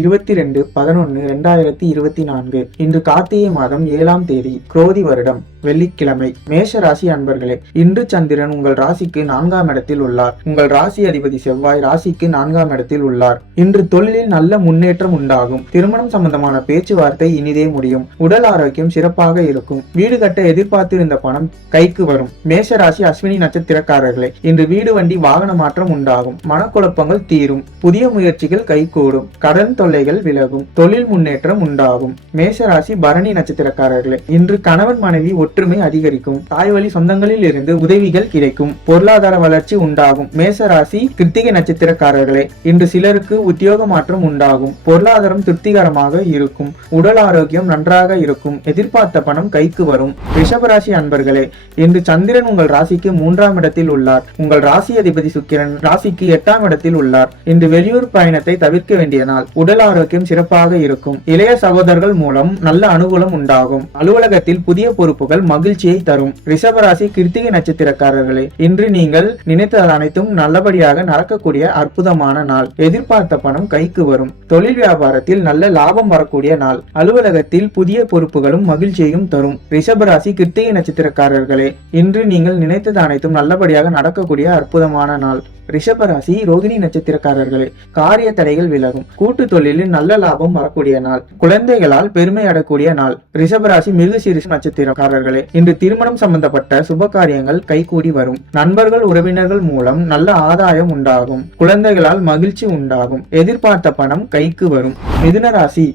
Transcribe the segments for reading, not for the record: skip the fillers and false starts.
22/11/2024 இன்று கார்த்திகை மாதம் 7ஆம் தேதி குரோதி வருடம் வெள்ளிக்கிழமை. மேஷ ராசி அன்பர்களே, இன்று சந்திரன் உங்கள் ராசிக்கு 4ஆம் இடத்தில் உள்ளார். உங்கள் ராசி அதிபதி செவ்வாய் ராசிக்கு 4ஆம் இடத்தில் உள்ளார். இன்று தொழிலில் நல்ல முன்னேற்றம் உண்டாகும். திருமணம் சம்பந்தமான பேச்சுவார்த்தை இனிதே முடியும். உடல் ஆரோக்கியம் சிறப்பாக இருக்கும். வீடு கட்ட எதிர்பார்த்திருந்த பணம் கைக்கு வரும். மேஷ ராசி அஸ்வினி நட்சத்திரக்காரர்களே, இன்று வீடு வண்டி வாகன மாற்றம் உண்டாகும். மனக்குழப்பங்கள் தீரும். புதிய முயற்சிகள் கைகூடும். கடன் தொல்லைகள் விலகும். தொழில் முன்னேற்றம் உண்டாகும். மேஷ ராசி பரணி நட்சத்திரக்காரர்களே, இன்று கணவன் மனைவி ஒற்றுமை அதிகரிக்கும். தாய்வழி சொந்தங்களில் இருந்து உதவிகள் கிடைக்கும். பொருளாதார வளர்ச்சி உண்டாகும். மேஷ ராசி கிருத்திகை நட்சத்திரக்காரர்களே, இன்று சிலருக்கு உத்தியோக மாற்றம் உண்டாகும். பொருளாதாரம் திருப்திகரமாக இருக்கும். உடல் ஆரோக்கியம் நன்றாக இருக்கும். எதிர்பார்த்த பணம் கைக்கு வரும். ரிஷபராசி அன்பர்களே, இன்று சந்திரன் உங்கள் ராசிக்கு 3ஆம் இடத்தில் உள்ளார். உங்கள் ராசி அதிபதி சுக்கிரன் ராசிக்கு 8ஆம் இடத்தில் உள்ளார். இன்று வெளியூர் பயணத்தை தவிர்க்க வேண்டிய நாள். உடல் ஆரோக்கியம் சிறப்பாக இருக்கும். இளைய சகோதரர்கள் மூலம் நல்ல அனுகூலம் உண்டாகும். அலுவலகத்தில் புதிய பொறுப்புகள் மகிழ்ச்சியை தரும். ரிஷபராசி கிருத்திகை நட்சத்திரக்காரர்களே, இன்று நீங்கள் நினைத்தது அனைத்தும் நல்லபடியாக நடக்கக்கூடிய அற்புதமான நாள். எதிர்பார்த்த பணம் கைக்கு வரும். தொழில் வியாபாரத்தில் நல்ல லாபம் வரக்கூடிய நாள். அலுவலகத்தில் புதிய பொறுப்புகளும் மகிழ்ச்சியையும் தரும். ரிஷபராசி கிருத்திகை நட்சத்திரக்காரர்களே, இன்று நீங்கள் நினைத்தது அனைத்தும் நல்லபடியாக நடக்கக்கூடிய அற்புதமான நாள். ரிஷபராசி ரோகிணி நட்சத்திரக்காரர்களே, காரிய தடைகள் விலகும். கூட்டு தொழிலில் நல்ல லாபம் வரக்கூடிய நாள். குழந்தைகளால் பெருமை அடக்கூடிய நாள். ரிஷபராசி மிருகசீரிஷ நட்சத்திரக்காரர்களே, இன்று திருமணம் சம்பந்தப்பட்ட சுப காரியங்கள் கைகூடி வரும். நண்பர்கள் உறவினர்கள் மூலம் நல்ல ஆதாயம் உண்டாகும். குழந்தைகளால் மகிழ்ச்சி உண்டாகும். எதிர்பார்த்த பணம் கைக்கு வரும்.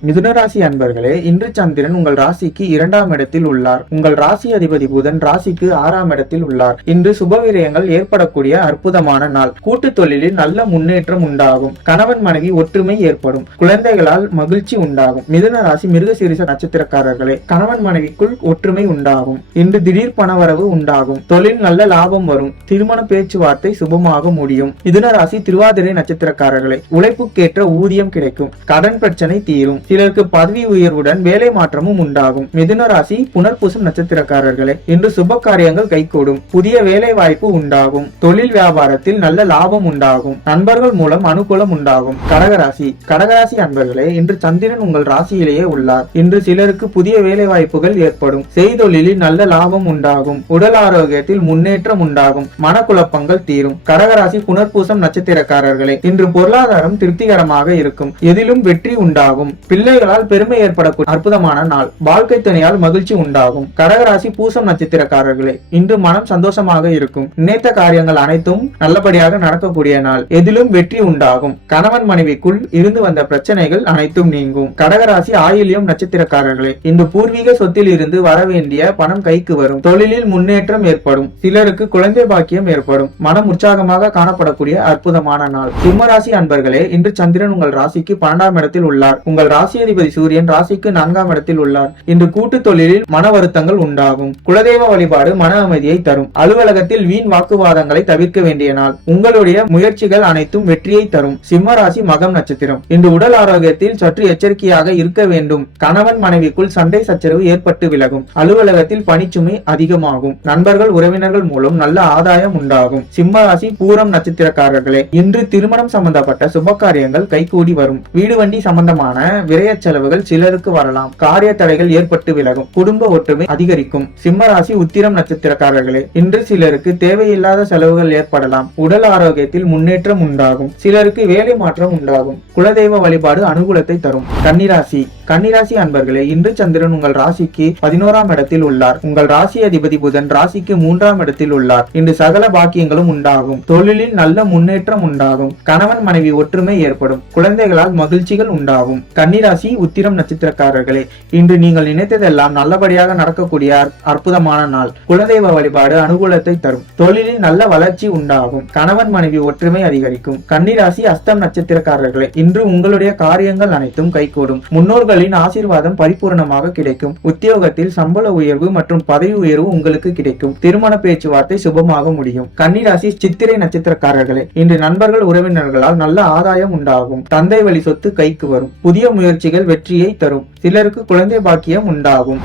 மிதுனராசி அன்பர்களே, இன்று சந்திரன் உங்கள் ராசிக்கு 2ஆம் இடத்தில் உள்ளார். உங்கள் ராசி அதிபதி புதன் ராசிக்கு 6ஆம் இடத்தில் உள்ளார். இன்று சுப விரயங்கள் ஏற்படக்கூடிய அற்புதமான நாள். கூட்டு தொழிலில் நல்ல முன்னேற்றம் உண்டாகும். கணவன் மனைவி ஒற்றுமை ஏற்படும். குழந்தைகளால் மகிழ்ச்சி உண்டாகும். மிதுன ராசி மிருகசீரிஷ நட்சத்திரக்காரர்களே, கணவன் மனைவிக்குள் ஒற்றுமை உண்டாகும். இன்று திடீர் பணவரவு உண்டாகும். தொழில் நல்ல லாபம் வரும். திருமண பேச்சுவார்த்தை சுபமாக முடியும். மிதுன ராசி திருவாதிரை நட்சத்திரக்காரர்களே, உழைப்புக்கேற்ற ஊதியம் கிடைக்கும். கடன் பிரச்சனை தீரும். சிலருக்கு பதவி உயர்வுடன் வேலை மாற்றமும் உண்டாகும். மிதுன ராசி புனர்பூசம் நட்சத்திரக்காரர்களே, இன்று சுப காரியங்கள் கைகூடும். புதிய வேலை வாய்ப்பு உண்டாகும். தொழில் வியாபாரத்தில் நல்ல லாபம் உண்டாகும். நண்பர்கள் மூலம் அனுகூலம் உண்டாகும். கடகராசி அன்பர்களே, இன்று சந்திரன் உங்கள் ராசியிலேயே உள்ளார். இன்று சிலருக்கு புதிய வேலை வாய்ப்புகள் ஏற்படும். செய்தொழிலில் நல்ல லாபம் உண்டாகும். உடல் ஆரோக்கியத்தில் முன்னேற்றம் உண்டாகும். மனக்குழப்பங்கள் தீரும். கடகராசி புனர்பூசம் நட்சத்திரக்காரர்களே, இன்று பொருளாதாரம் திருப்திகரமாக இருக்கும். எதிலும் வெற்றி உண்டாகும். பிள்ளைகளால் பெருமை ஏற்படக்கூடிய அற்புதமான நாள். வாழ்க்கை துணையால் மகிழ்ச்சி உண்டாகும். கடகராசி பூசம் நட்சத்திரக்காரர்களே, இன்று மனம் சந்தோஷமாக இருக்கும். நினைத்த காரியங்கள் அனைத்தும் நல்லபடியாக நடக்கக்கூடிய நாள். எதிலும் வெற்றி உண்டாகும். கணவன் மனைவிக்குள் இருந்து வந்த பிரச்சனைகள் அனைத்தும் நீங்கும். கடகராசி ஆயில்யம் நட்சத்திரக்காரர்களே, இந்த பூர்வீக சொத்தில் இருந்து வர வேண்டிய பணம் கைக்கு வரும். தொழிலில் முன்னேற்றம் ஏற்படும். சிலருக்கு குழந்தை பாக்கியம் ஏற்படும். மனம் உற்சாகமாக காணப்படக்கூடிய அற்புதமான நாள். சிம்மராசி அன்பர்களே, இன்று சந்திரன் உங்கள் ராசிக்கு 12ஆம் இடத்தில் உள்ளார். உங்கள் ராசி அதிபதி சூரியன் ராசிக்கு 4ஆம் இடத்தில் உள்ளார். இன்று கூட்டு தொழிலில் மன வருத்தங்கள் உண்டாகும். குலதெய்வ வழிபாடு மன அமைதியை தரும். அலுவலகத்தில் வீண் வாக்குவாதங்களை தவிர்க்க வேண்டிய நாள். உங்களுடைய முயற்சிகள் அனைத்தும் வெற்றியை தரும். சிம்மராசி மகம் நட்சத்திரம், இன்று உடல் ஆரோக்கியத்தில் சற்று எச்சரிக்கையாக இருக்க வேண்டும். கணவன் மனைவிக்குள் சண்டை சச்சரவு ஏற்பட்டு விலகும். அலுவலகத்தில் பணிச்சுமை அதிகமாகும். நண்பர்கள் உறவினர்கள் மூலம் நல்ல ஆதாயம் உண்டாகும். சிம்மராசி பூரம் நட்சத்திரக்காரர்களே, இன்று திருமணம் சம்பந்தப்பட்ட சுப காரியங்கள் கைகூடி வரும். வீடு வண்டி சம்பந்தமான விரய செலவுகள் சிலருக்கு வரலாம். காரிய தடைகள் ஏற்பட்டு விலகும். குடும்ப ஒற்றுமை அதிகரிக்கும். சிம்மராசி உத்திரம் நட்சத்திரக்காரர்களே, இன்று சிலருக்கு தேவையில்லாத செலவுகள் ஏற்படலாம். உடல் ஆரோக்கியத்தில் முன்னேற்றம் உண்டாகும். சிலருக்கு வேலை மாற்றம் உண்டாகும். குலதெய்வ வழிபாடு அனுகூலத்தை தரும். கன்னிராசி அன்பர்களே, இன்று சந்திரன் உங்கள் ராசிக்கு 11ஆம் இடத்தில் உள்ளார். உங்கள் ராசி அதிபதி புதன் ராசிக்கு 3ஆம் இடத்தில் உள்ளார். இன்று சகல பாக்கியங்களும் உண்டாகும். தொழிலில் நல்ல முன்னேற்றம் உண்டாகும். கணவன் மனைவி ஒற்றுமை ஏற்படும். குழந்தைகளால் மகிழ்ச்சிகள் உண்டாகும். கன்னிராசி உத்திரம் நட்சத்திரக்காரர்களே, இன்று நீங்கள் நினைத்ததெல்லாம் நல்லபடியாக நடக்கக்கூடிய அற்புதமான நாள். குலதெய்வ வழிபாடு அனுகூலத்தை தரும். தொழிலில் நல்ல வளர்ச்சி உண்டாகும். கணவன் மனைவி ஒற்றுமை அதிகரிக்கும். கன்னிராசி அஸ்தம் நட்சத்திரக்காரர்களே, இன்று உங்களுடைய காரியங்கள் அனைத்தும் கைகூடும். முன்னோர்களின் ஆசீர்வாதம் பரிபூர்ணமாக கிடைக்கும். உத்தியோகத்தில் சம்பள உயர்வு மற்றும் பதவி உயர்வு உங்களுக்கு கிடைக்கும். திருமண பேச்சுவார்த்தை சுபமாக முடியும். கன்னிராசி சித்திரை நட்சத்திரக்காரர்களே, இன்று நண்பர்கள் உறவினர்களால் நல்ல ஆதாயம் உண்டாகும். தந்தை வழி சொத்து கைக்கு வரும். புதிய முயற்சிகள் வெற்றியை தரும். சிலருக்கு குழந்தை பாக்கியம் உண்டாகும்.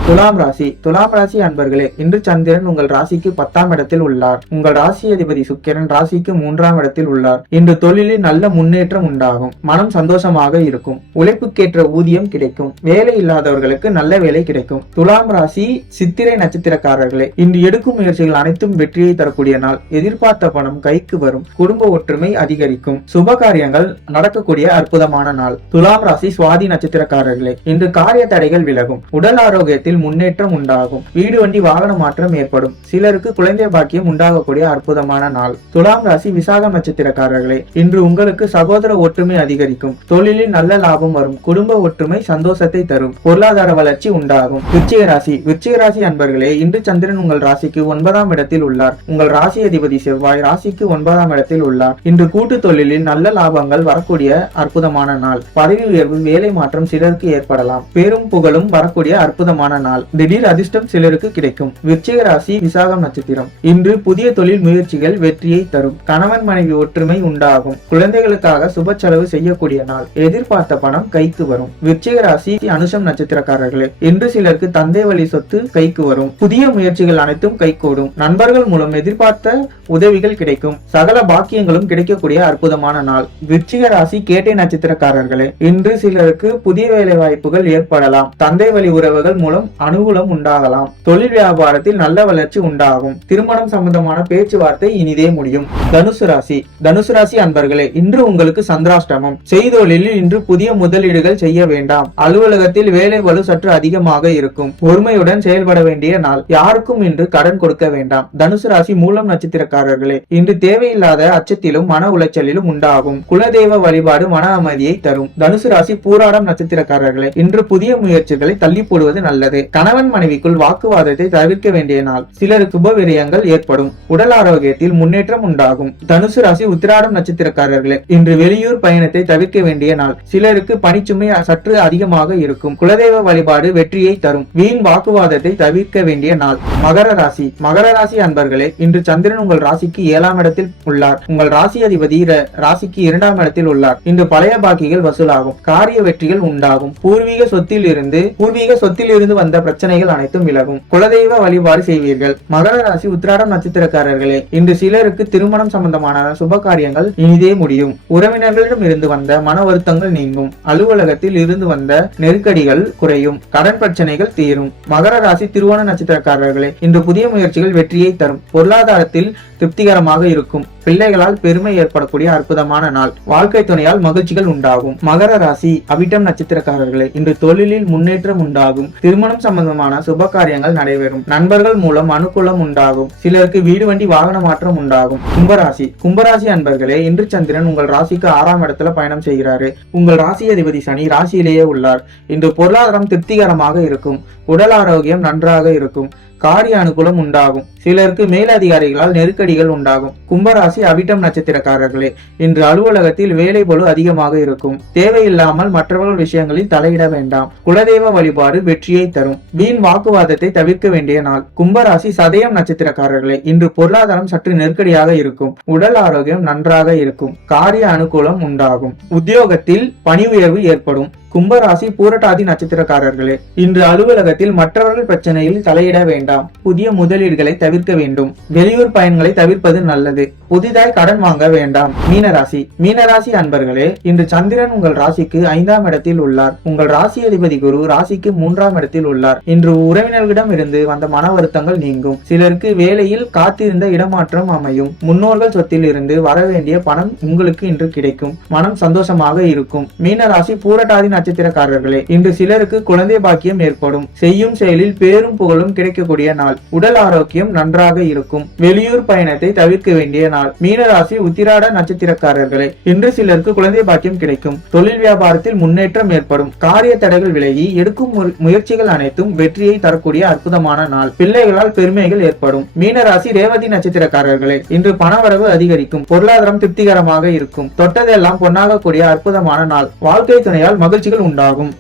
துலாம் ராசி அன்பர்களே, இன்று சந்திரன் உங்கள் ராசிக்கு 10ஆம் இடத்தில் உள்ளார். உங்கள் ராசி அதிபதி சுக்கிரன் ராசிக்கு 3ஆம் இடத்தில் உள்ளார். இன்று தொழிலில் நல்ல முன்னேற்றம் உண்டாகும். மனம் சந்தோஷமாக இருக்கும். உழைப்புக்கேற்ற ஊதியம் கிடைக்கும். வேலை இல்லாதவர்களுக்கு நல்ல வேலை கிடைக்கும். துலாம் ராசி சித்திரை நட்சத்திரக்காரர்களே, இன்று எடுக்கும் முயற்சிகள் அனைத்தும் வெற்றியை தரக்கூடிய நாள். எதிர்பார்த்த பணம் கைக்கு வரும். குடும்ப ஒற்றுமை அதிகரிக்கும். சுப காரியங்கள் நடக்கக்கூடிய அற்புதமான நாள். துலாம் ராசி சுவாதி நட்சத்திரக்காரர்களே, இன்று காரிய தடைகள் விலகும். உடல் ஆரோக்கியத்தில் முன்னேற்றம் உண்டாகும். வீடு வண்டி வாகன மாற்றம் ஏற்படும். சிலருக்கு குழந்தை பாக்கியம் உண்டாகக்கூடிய அற்புதமான நாள். துலாம் ராசி விசாகம் நட்சத்திரக்காரர்களே, இன்று உங்களுக்கு சகோதர ஒற்றுமை அதிகரிக்கும். தொழிலில் நல்ல லாபம் வரும். குடும்ப ஒற்றுமை சந்தோஷத்தை தரும். பொருளாதார வளர்ச்சி உண்டாகும். விருச்சிக ராசி அன்பர்களே, இன்று சந்திரன் உங்கள் ராசிக்கு 9ஆம் இடத்தில் உள்ளார். உங்கள் ராசி அதிபதி செவ்வாய் ராசிக்கு 9ஆம் இடத்தில் உள்ளார். இன்று கூட்டு தொழிலில் நல்ல லாபங்கள் வரக்கூடிய அற்புதமான நாள். பதவி உயர்வு, வேலை மாற்றம் சிலருக்கு ஏற்படலாம். பெரும் புகழும் வரக்கூடிய அற்புதமான நாள். திடீர் அதிர்ஷ்டம் சிலருக்கு கிடைக்கும். விருச்சிக ராசி விசாகம் நட்சத்திரம், இன்று புதிய தொழில் முயற்சிகள் வெற்றியை தரும். கணவன் மனைவி ஒற்றுமை உண்டாகும். குழந்தைகளுக்காக சுப செலவு செய்யக்கூடிய நாள். எதிர்பார்த்த பணம் கைக்கு வரும். விருச்சிக ராசி அனுஷம் நட்சத்திரக்காரர்களே, இன்று சிலருக்கு தந்தை வழி சொத்து கைக்கு வரும். புதிய முயற்சிகள் அனைத்தும் கைகூடும். நண்பர்கள் மூலம் எதிர்பார்த்த உதவிகள் கிடைக்கும். சகல பாக்கியங்களும் கிடைக்கக்கூடிய அற்புதமான நாள். விருச்சிக ராசி கேட்டை நட்சத்திரக்காரர்களே, இன்று சிலருக்கு புதிய வேலை வாய்ப்புகள் ஏற்படலாம். தந்தை வழி உறவுகள் மூலம் அனுகூலம் உண்டாகலாம். தொழில் வியாபாரத்தில் நல்ல வளர்ச்சி உண்டாகும். திருமணம் சம்பந்தமான பேச்சுவார்த்தை இனிதே முடியும். தனுசு ராசி அன்பர்களே, இன்று உங்களுக்கு சந்திராஷ்டமம். செய்தொழிலில் இன்று புதிய முதலீடுகள் செய்ய வேண்டாம். அலுவலகத்தில் வேலை வலு சற்று அதிகமாக இருக்கும். பொறுமையுடன் செயல்பட வேண்டிய நாள். யாருக்கும் இன்று கடன் கொடுக்க வேண்டாம். தனுசு ராசி மூலம் நட்சத்திரக்காரர்களே, இன்று தேவையில்லாத அச்சத்திலும் மன உளைச்சலிலும் உண்டாகும். குலதெய்வ வழிபாடு மன அமைதியை தரும். தனுசு ராசி பூராடம் நட்சத்திரக்காரர்களே, இன்று புதிய முயற்சிகளை தள்ளி போடுவது நல்லது. கணவன் மனைவிக்குள் வாக்குவாதத்தை தவிர்க்க வேண்டிய நாள். சிலருக்கு உபவிரயங்கள் ஏற்படும். உடல் ஆரோக்கியத்தில் முன்னேற்றம் உண்டாகும். தனுசு ராசி உத்திராடம் நட்சத்திரக்காரர்களே, இன்று வெளியூர் பயணத்தை தவிர்க்க வேண்டிய நாள். சிலருக்கு பணிச்சுமை சற்று அதிகமாக இருக்கும். குலதெய்வ வழிபாடு வெற்றியை தரும். வீண் வாக்குவாதத்தை தவிர்க்க வேண்டிய நாள். மகர ராசி அன்பர்களே, இன்று சந்திரன் உங்கள் ராசிக்கு 7ஆம் இடத்தில் உள்ளார். உங்கள் ராசி அதிபதி ராசிக்கு 2ஆம் இடத்தில் உள்ளார். இன்று பழைய பாக்கிகள் வசூலாகும். காரிய வெற்றிகள் உண்டாகும். பூர்வீக சொத்தில் இருந்து வந்த பிரச்சனைகள் அனைத்தும் விலகும். குலதெய்வ வழிபாடு செய்வீர்கள். மகர ராசி உத்திராடம் நட்சத்திரக்காரர்களே, இன்று சிலருக்கு திருமணம் சம்பந்தமான சுப காரியங்கள் இனிதே முடியும். உறவினர்களிடம் இருந்து வந்த மன வருத்தங்கள் நீங்கும். அலுவலகத்தில் இருந்து வந்த நெருக்கடிகள் குறையும். கடன் பிரச்சனைகள் தீரும். மகர ராசி திருவோண நட்சத்திரக்காரர்களே, இன்று புதிய முயற்சிகள் வெற்றியை தரும். பொருளாதாரத்தில் திருப்திகரமாக இருக்கும். பிள்ளைகளால் பெருமை ஏற்படக்கூடிய அற்புதமான நாள். வாழ்க்கை துணையால் மகிழ்ச்சிகள் உண்டாகும். மகர ராசி அவிட்டம் நட்சத்திரக்காரர்களே, இன்று தொழிலில் முன்னேற்றம் உண்டாகும். திருமணம் சம்பந்தமான சுப காரியங்கள் நடைபெறும். நண்பர்கள் மூலம் அனுகூலம் உண்டாகும். சிலருக்கு வீடு வண்டி வாகன மாற்றம் உண்டாகும். கும்பராசி அன்பர்களே, இன்று சந்திரன் உங்கள் ராசிக்கு 6ஆம் இடத்துல பயணம் செய்கிறாரு. உங்கள் ராசி அதிபதி சனி ராசியிலேயே உள்ளார். இன்று பொருளாதாரம் திருப்திகரமாக இருக்கும். உடல் ஆரோக்கியம் நன்றாக இருக்கும். காரிய அனுகூலம் உண்டாகும். சிலருக்கு மேலதிகாரிகளால் நெருக்கடிகள் உண்டாகும். கும்பராசி அவிட்டம் நட்சத்திரக்காரர்களே, இன்று அலுவலகத்தில் வேலை பளு அதிகமாக இருக்கும். தேவையில்லாமல் மற்றவர்கள் விஷயங்களில் தலையிட வேண்டாம். குலதெய்வ வழிபாடு வெற்றியை தரும். வீண் வாக்குவாதத்தை தவிர்க்க வேண்டிய நாள். கும்பராசி சதயம் நட்சத்திரக்காரர்களே, இன்று பொருளாதாரம் சற்று நெருக்கடியாக இருக்கும். உடல் ஆரோக்கியம் நன்றாக இருக்கும். காரிய அனுகூலம் உண்டாகும். உத்தியோகத்தில் பணி உயர்வு ஏற்படும். கும்பராசி பூரட்டாதி நட்சத்திரக்காரர்களே, இன்று அலுவலகத்தில் மற்றவர்கள் பிரச்சனையில் தலையிட வேண்டாம். புதிய முதலீடுகளை தவிர்க்க வேண்டும். வெளியூர் பயன்களை தவிர்ப்பது நல்லது. புதிதாய் கடன் வாங்க வேண்டாம். மீனராசி அன்பர்களே, இன்று சந்திரன் உங்கள் ராசிக்கு 5ஆம் இடத்தில் உள்ளார். உங்கள் ராசி அதிபதி குரு ராசிக்கு 3ஆம் இடத்தில் உள்ளார். இன்று உறவினர்களிடம் இருந்து வந்த மன வருத்தங்கள் நீங்கும். சிலருக்கு வேலையில் காத்திருந்த இடமாற்றம் அமையும். முன்னோர்கள் சொத்தில் இருந்து வர வேண்டிய பணம் உங்களுக்கு இன்று கிடைக்கும். மனம் சந்தோஷமாக இருக்கும். மீனராசி பூரட்டாதி நட்சத்திரக்காரர்களே, இன்று சிலருக்கு குழந்தை பாக்கியம் ஏற்படும். செய்யும் செயலில் பேரும் புகழும் கிடைக்கக்கூடிய நாள். உடல் ஆரோக்கியம் நன்றாக இருக்கும். வெளியூர் பயணத்தை தவிர்க்க வேண்டிய நாள். மீனராசி உத்திராட நட்சத்திரக்காரர்களே, இன்று சிலருக்கு குழந்தை பாக்கியம் கிடைக்கும். தொழில் வியாபாரத்தில் முன்னேற்றம் ஏற்படும். காரிய தடைகள் விலகி எடுக்கும் முயற்சிகள் அனைத்தும் வெற்றியை தரக்கூடிய அற்புதமான நாள். பிள்ளைகளால் பெருமைகள் ஏற்படும். மீனராசி ரேவதி நட்சத்திரக்காரர்களே, இன்று பணவரவு அதிகரிக்கும். பொருளாதாரம் திருப்திகரமாக இருக்கும். தொட்டதெல்லாம் பொன்னாக கூடிய அற்புதமான நாள். வாழ்க்கை துணையால் மகிழ்ச்சிகள் உண்டாகும்.